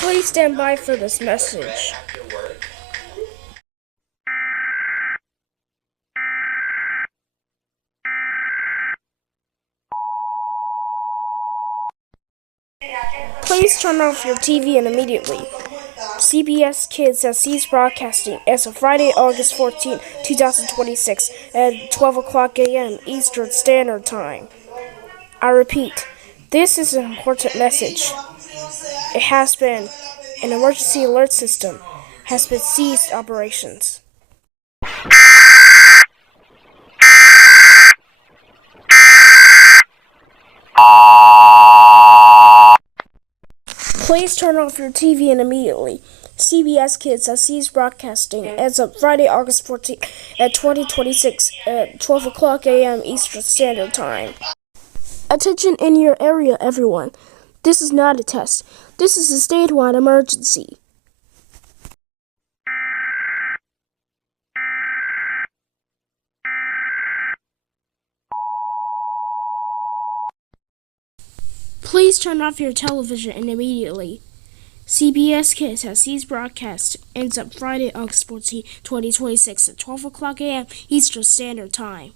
Please stand by for this message. Please turn off your TV and immediately. CBS Kids has ceased broadcasting as of Friday, August 14, 2026 at 12 o'clock a.m. Eastern Standard Time. I repeat, this is an important message. It has been an emergency alert system has been ceased operations. Please turn off your TV and immediately. CBS Kids has ceased broadcasting as of Friday, August 14th at 2026 at 12 o'clock a.m. Eastern Standard Time. Attention in your area, everyone. This is not a test. This is a statewide emergency. Please turn off your television and immediately. CBS Kids has ceased broadcast. Ends up Friday, August 14, 2026 at 12 o'clock a.m. Eastern Standard Time.